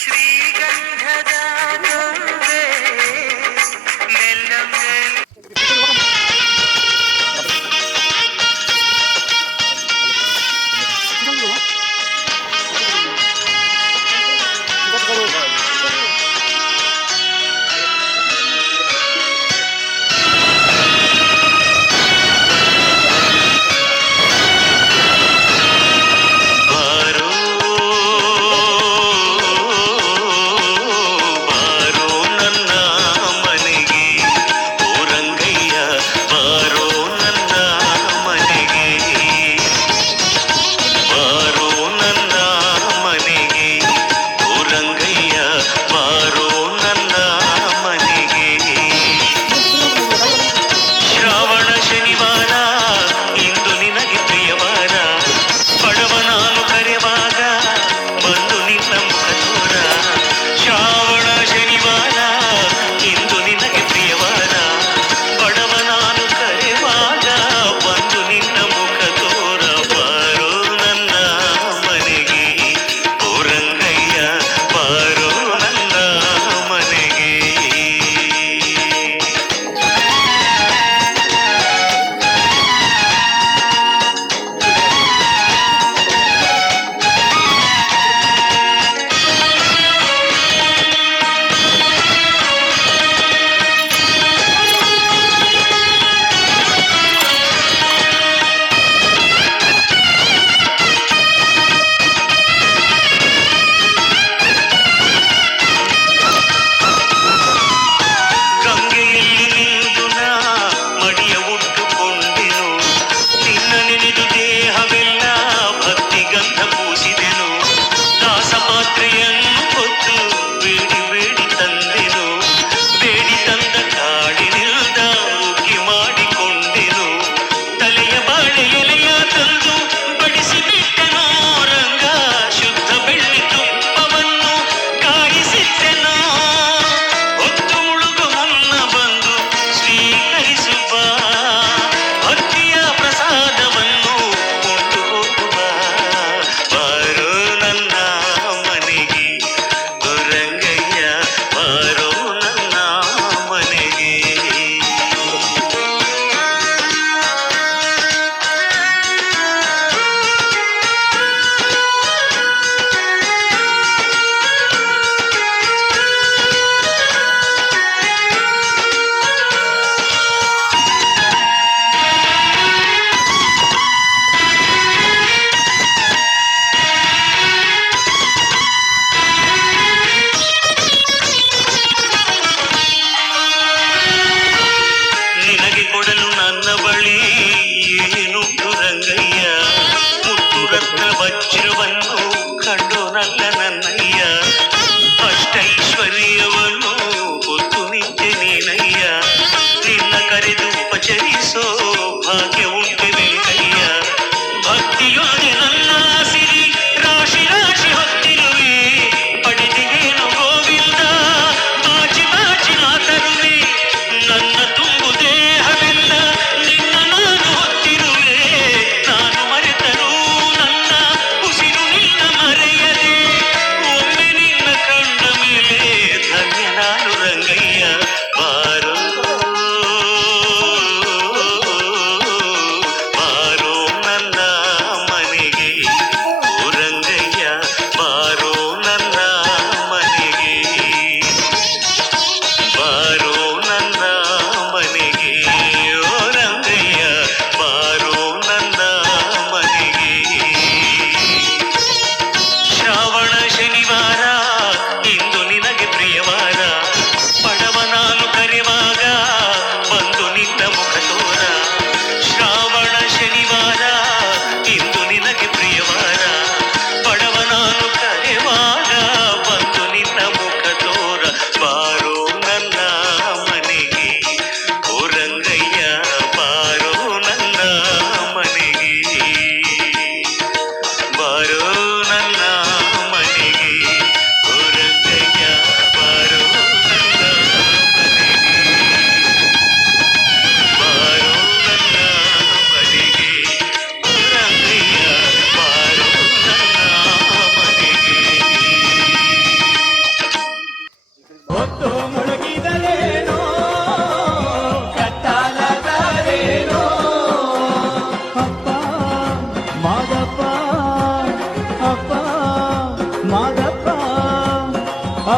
ಶ್ರೀ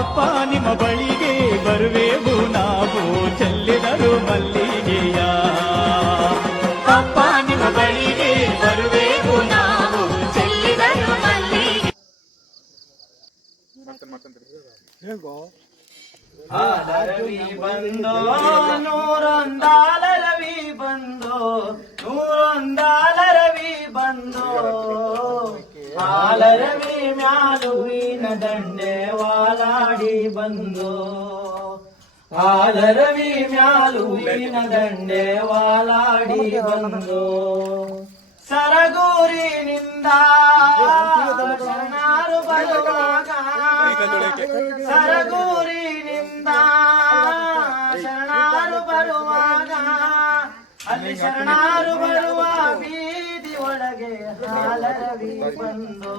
ಅಪ್ಪ ನಿಮ್ಮ ಬಳಿಗೆ ಬರುವೆವು ನಾವು ಚೆಲ್ಲಿದರು ಮಲ್ಲಿಗೆಯ. ಅಪ್ಪ ನಿಮ್ಮ ಬಳಿಗೆ ಬರುವೆವು ನಾವು ಚೆಲ್ಲಿದರು ಮಲ್ಲಿಗೆ. ರವಿ ಬಂದೋ ನೂರೊಂದಾಲ ರವಿ ಬಂದೋ ನೂರೊಂದಾಲ ರವಿ ಬಂದೋ ಹಾಲರವಿ ಮ್ಯಾಲುವಿನ ದಂಡೆ ವಾಲಾಡಿ ಬಂದೋ ಹಾಲರವಿ ಮ್ಯಾಲುವಿನ ದಂಡೆ ವಾಲಾಡಿ ಬಂದೋ ಸರಗೂರಿನಿಂದ ಶರಣಾರು ಬರುವಾಗ ಸರಗೂರಿನಿಂದ ಶರಣಾರು ಬರುವಾಗ ಅಲ್ಲಿ ಶರಣಾರು ಬರುವ ಬೀದಿ ಒಳಗೆ ಹಾಲರವಿ ಬಂದೋ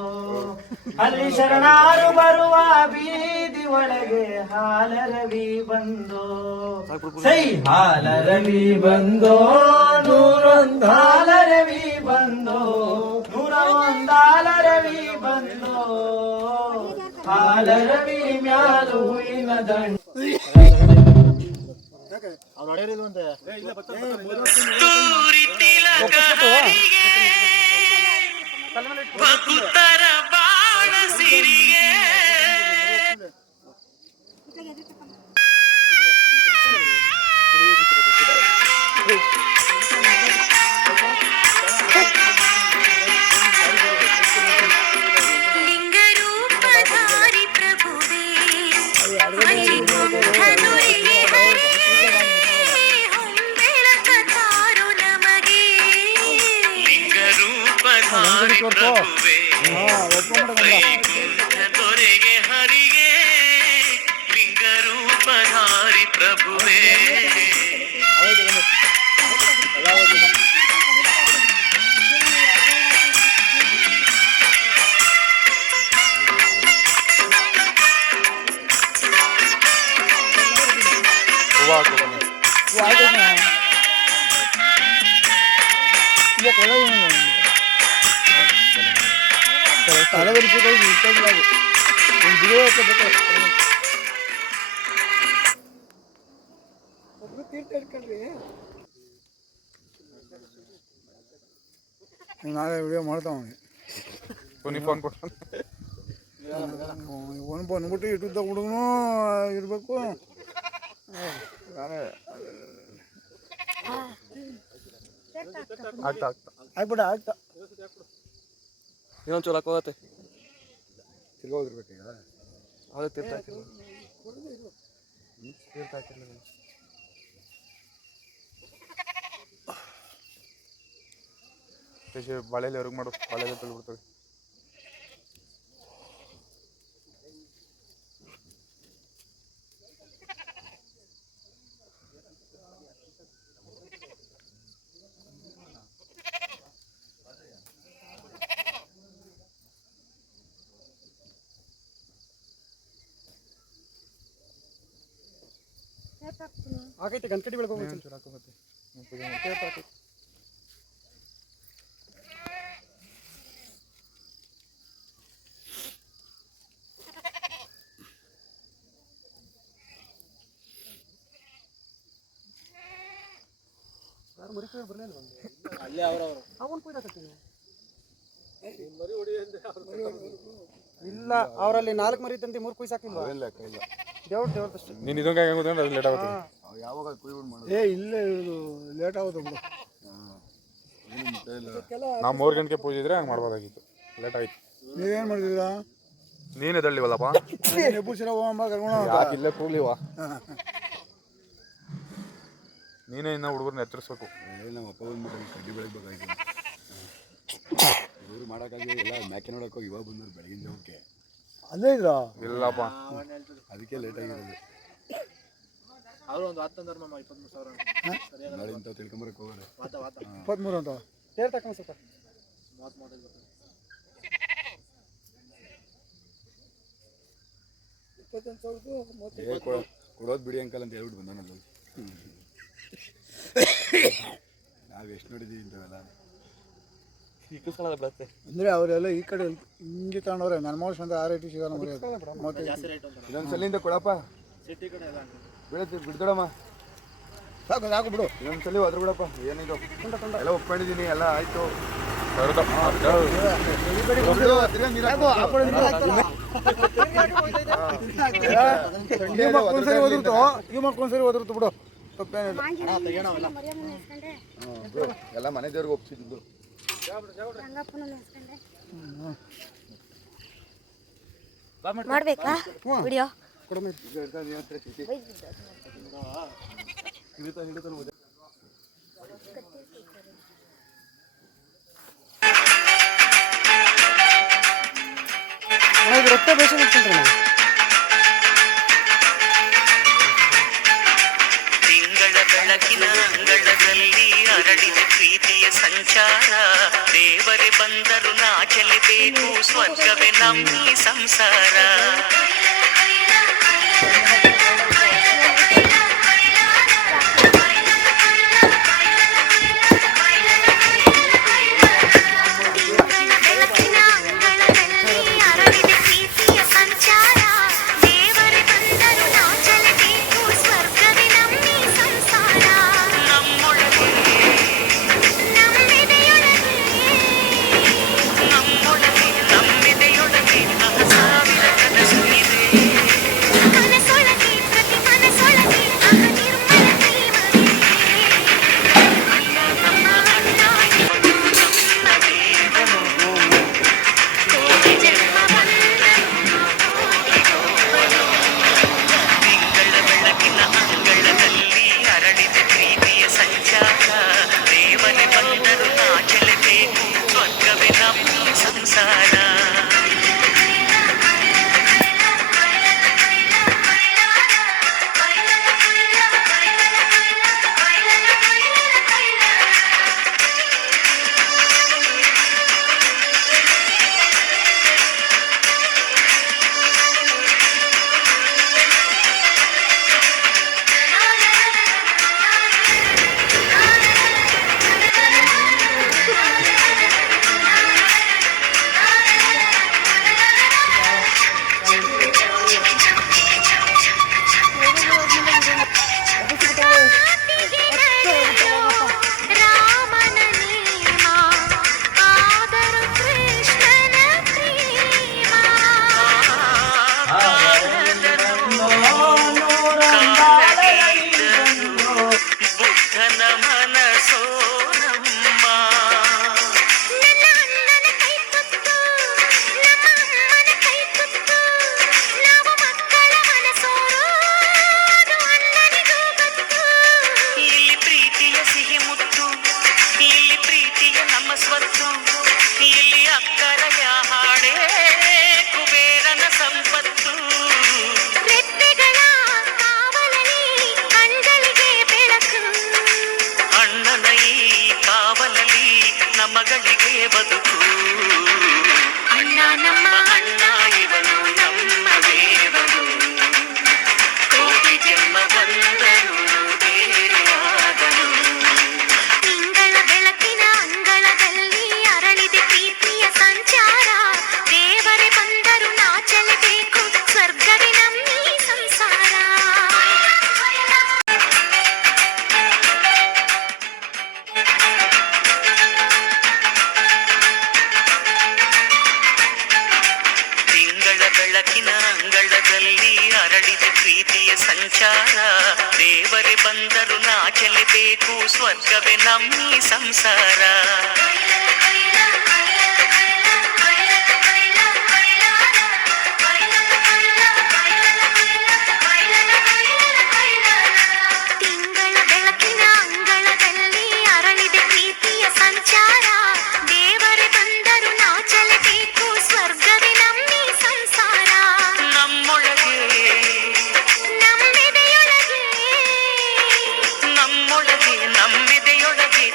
ಅಲ್ಲಿ ಶರಣಾರು ಬರುವ ಬೀದಿ ಒಳಗೆ ಹಾಲರವಿ ಬಂದೋ ಸೈ ಹಾಲರವಿ ಬಂದೋ ನೂರೊಂದು ಹಾಲರವಿ ಬಂದೋ ನೂರೊಂದಾಲರವಿ ಬಂದೋ ಹಾಲರವಿ ಮ್ಯಾಲುವಿನ ದಂಡ ಭಕ್ತರ ಬಾಳ ಸಿರಿಗೆ ಲಿಂಗರೂಪಧಾರಿ ಪ್ರಭುವೇ ಹೊಂಬೆಳಕತಾರು ನಮಗೆ ಲಿಂಗರೂಪಧಾರಿ ಪ್ರಭುವೇ ದೊರೆಗೆ ಹರಿಗೆ ಲಿಂಗರೂಪಧಾರಿ ಪ್ರಭುವೇ ನಾಳೆ ವಿಡಿಯೋ ಮಾಡ್ತಾವ ಫೋನ್ ಬಂದ್ಬಿಟ್ಟು ಇಟ್ಟಿದ್ದ ಹುಡುಗನು ಇರಬೇಕು. ಆಗ್ಬಿಡ ಆಗ್ತಾ ಇನ್ನೊಂದು ಚೂರು ಹಾಕೋಗತ್ತೆ ತಿರ್ಗೋಗಿರ್ಬೇಕು ಈಗ. ಅದೇ ತೀರ್ಥ ಹಾಕಿಲ್ಲ ತೀರ್ಥ ಹಾಕಿಲ್ಲ ಬಾಳೆಲೆ ಹೊರಗೆ ಮಾಡು, ಬಾಳೆಲೆ ತೊಳ್ಬಿಡ್ತವೆ. ಆಗೈತೆ ಗಂಟೆ ಬೆಳಗ್ಗೆ ಚೂರು ಹಾಕೋಗತ್ತೆ. ಇಲ್ಲ ಅವರಲ್ಲಿ 4 ಮರಿ ತಂದು 3 ಕುಯ್ ಸಾಕಿಲ್ವಾ? ದೇವ್ರದಷ್ಟೇ. ನೀನು ಇದೊಂದು ಹೆಂಗೆ ಅದು ಲೇಟ್ ಆಗುತ್ತೆ. ಏ ಇಲ್ಲ ಇದು ಲೇಟ್ ಆಗುತ್ತೆ ಬಿಡು. ನಾವು 3 ಗಂಟೆಗೆ ಪೂಜೆ ಇದ್ರೆ ಹಂಗೆ ಮಾಡ್ಬೋದಾಗಿತ್ತು, ಲೇಟ್ ಆಯ್ತು. ನೀವೇನು ಮಾಡಿದ್ದೀರಾ? ನೀನೇ ತಳ್ಳಿವಲ್ಲಪ್ಪ, ಇಲ್ಲೇ ಕೂಗ್ಲಿವಾ? ನೀನೇ ಇನ್ನ ಹುಡುಗರನ್ನ ಎತ್ತರಿಸ್ಬೇಕು. ನಮ್ಮ ಅಪ್ಪ ಬಂದ್ಬಿಟ್ಟು ಕಡ್ಡಿ ಬೆಳಗ್ಬೇಕಾಯ್ತು, ಇವರು ಮಾಡೋಕ್ಕಾಗಿ ಎಲ್ಲ ಮ್ಯಾಕೆ ನೋಡೋಕೆ ಹೋಗಿ ಇವಾಗ ಬಂದರು ಬೆಳಗಿನ ಜಾವಕ್ಕೆ. ಅಲ್ಲೇ ಇದ್ರಾ? ಇಲ್ಲಪ್ಪ, ಅದಕ್ಕೆ ಲೇಟ್ ಆಗಿರೋದು. ಅವರು ಒಂದು 23,000 ನಾಳೆ ಇಂಥ ತಿಳ್ಕೊಂಬರಕ್ಕೆ ಹೋಗೋರೆ 23 ಅಂತ ಹೇಳ್ತಾ ಕಾಣಿಸುತ್ತ 28,000 ಕೊಡೋದು ಬಿಡಿ ಅಂಕಲ್ ಅಂತ ಹೇಳ್ಬಿಟ್ಟು ಬಂದಾನಲ್ಲ. ನಾವು ಎಷ್ಟು ನೋಡಿದ್ದೀವಿ ಇಂಥವೆಲ್ಲ. ಅಂದರೆ ಅವರೆಲ್ಲ ಈ ಕಡೆ ಹಿಂಗೆ ತಗೊಂಡವ್ರೆ ನನ್ನ ಮೋಸ್ಟ್ ಅಂತ 6 ಸಿಗೋಣ ಮತ್ತೆ ಜಾಸ್ತಿ ರೇಟ್ ಅಂತ ಇನ್ನೊಂದ್ಸಲಿಂದ ಕೊಡಪ್ಪ ಸಿಟಿ ಕಡೆ ಎಲ್ಲ ಹಂಗೆ. ಬಿಡ್ದಡಮ್ಮ ಸಾಕು ಸಾಕು ಬಿಡು. ಇನ್ನೊಂದ್ಸಲಿ ಹೋದ್ರ ಬಿಡಪ್ಪ ಏನಿದು ಎಲ್ಲ ಒಪ್ಕೊಂಡಿದ್ದೀನಿ ಎಲ್ಲ ಆಯ್ತು ಒಂದ್ಸರಿ ಓದಿರ್ತು ಇವ್ ಮಕ್ಕೊಂದ್ಸರಿ ಓದಿರ್ತು ಬಿಡು ತಪ್ಪೇನಿಲ್ಲ. ಎಲ್ಲ ಮನೆ ದೇವ್ರಿಗೆ ಒಪ್ಸಿದ್ದು ಮಾಡ್ಬೇಕಾ ವಿಡಿಯೋ ರೊಕ್ಕ ಬೇಸ ಮಾಡ್ಕೊಂಡ್ರೆ ನಾವು ತಿಂಗಳ ಬೆಳಕಿನ ಅಂಗಳದಲ್ಲಿ ಅರಳಿದ ಪ್ರೀತಿಯ ಸಂಚಾರ ದೇವರೇ ಬಂದರು ನಾಚಲೇಬೇಕು ಸ್ವರ್ಗವೇ ನಮ್ಮಿ ಸಂಸಾರ ಮಗಳಿಗೆ ಬದುಕು ಅಣ್ಣ ನಮ್ಮ ಅಣ್ಣ ಇವನು ನಮ್ಮ ದೇವರು ಕೋಟಿ ಜನ್ಮ ಬಂದರು ಬೇರೆಯಾದನು ತಿಂಗಳ ಬೆಳಕಿನ ಅಂಗಳದಲ್ಲಿ ಅರಳಿದೆ ಪ್ರೀತಿಯ ಸಂಚಾರ ದೇವರೇ ಬಂದರು ನಾಚಲೇಬೇಕು ಸ್ವರ್ಗವೇ ನಮ್ಮಿ ಸಂಸಾರ ಬೆಳಕಿನ ಅಂಗಳದಲ್ಲಿ ಅರಳಿದ ಪ್ರೀತಿಯ ಸಂಚಾರ ದೇವರೇ ಬಂದರು ನಾಚಲೇಬೇಕು ಸ್ವರ್ಗವೇ ನಮ್ಮಿ ಸಂಸಾರ ತಿಂಗಳ ಬೆಳಕಿನ ಅಂಗಳದಲ್ಲಿ ಅರಳಿದ ಪ್ರೀತಿಯ ಸಂಚಾರ ದೇವರೇ ಬಂದರು ನಾಚಲೇಬೇಕು ಸ್ವರ್ಗವೇ ನಮ್ಮಿ ಸಂಸಾರ ನಮ್ಮೊಳಗೆ ನಮ್ಮಿದೆಯೊಳಗೆ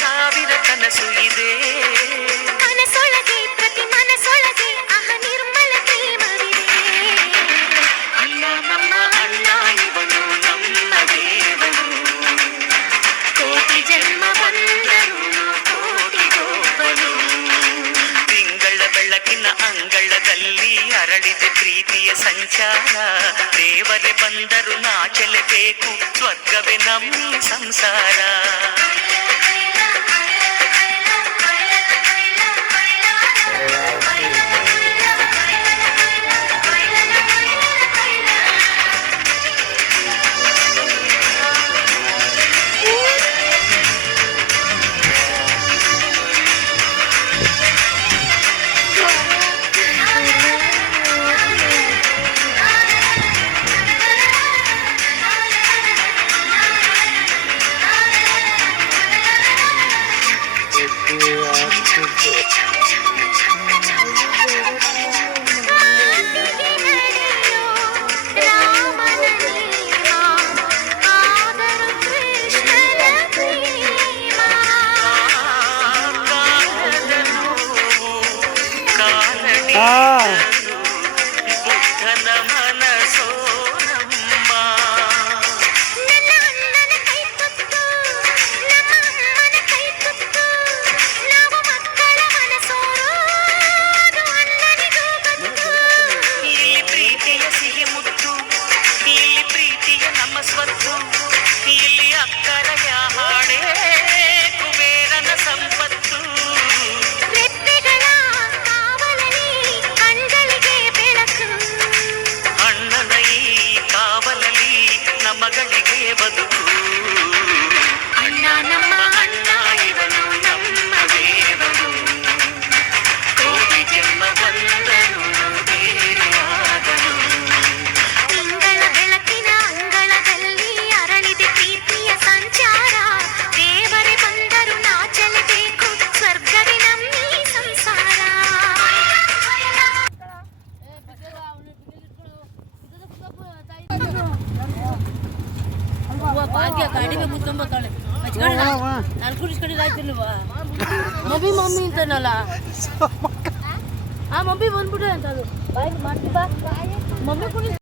ಸಾವಿರ ಕನಸು ಇದೆ ಅಂಗಳದಲ್ಲಿ ಅರಳಿದೆ ಪ್ರೀತಿಯ ಸಂಚಾರ ದೇವರೇ ಬಂದರು ನಾಚಲೇಬೇಕು ಸ್ವರ್ಗವೇ ನಮ್ಮ ಸಂಸಾರ ಬುದ್ಧನ ಮನಸೋ ನಮ್ಮ ಇಲ್ಲಿ ಪ್ರೀತಿಯ ಸಿಹಿ ಮುತ್ತು ಇಲ್ಲಿ ಪ್ರೀತಿಯ ನಮ್ಮ ಸ್ವತ್ತು ಇಲ್ಲಿ ಅಕ್ಕರೆಯ ಹಾಡೇ ಕುಬೇರನ ಸಂಪತ್ತು ಅಣ್ಣನ ಈ ಕಾವಲಲ್ಲಿ ನಮಗಳಿಗೆ ಬದುಕು ಅಣ್ಣ ನಮ್ಮ ಅಣ್ಣ ಇವನು ನಮ್ಮ ದೇವರು ಕೋಟಿ ಜನ್ಮ ಬಂದರು ಬೇರೆಯಾದರು ತಿಂಗಳ ಬೆಳಕಿನ ಅಂಗಳದಲ್ಲಿ ಅರಳಿದೆ ಪ್ರೀತಿಯ ಸಂಚಾರ ದೇವರೇ ಬಂದರು ನಾಚಲೇಬೇಕು ಸ್ವರ್ಗವೇ ನಮ್ಮೀ ಸಂಸಾರ ಭಾಗ್ಯ ಗಾಡಿ ಬೇಕು ತೊಂಬತ್ತಾಳೆ ನಾನು ಕುಡಿಸ್ಕೊಂಡಿದ್ದು ಆಯ್ತಿಲ್ವಾ ಮಮ್ಮಿ ಅಂತಾನಲ್ಲ ಆ ಮಮ್ಮಿ ಬಂದ್ಬಿಡು ಅಂತ ಅದು ಬಾಯ್ ಮಾಡ್ತೀವಿ ಮಮ್ಮಿ ಕುಡಿಸ್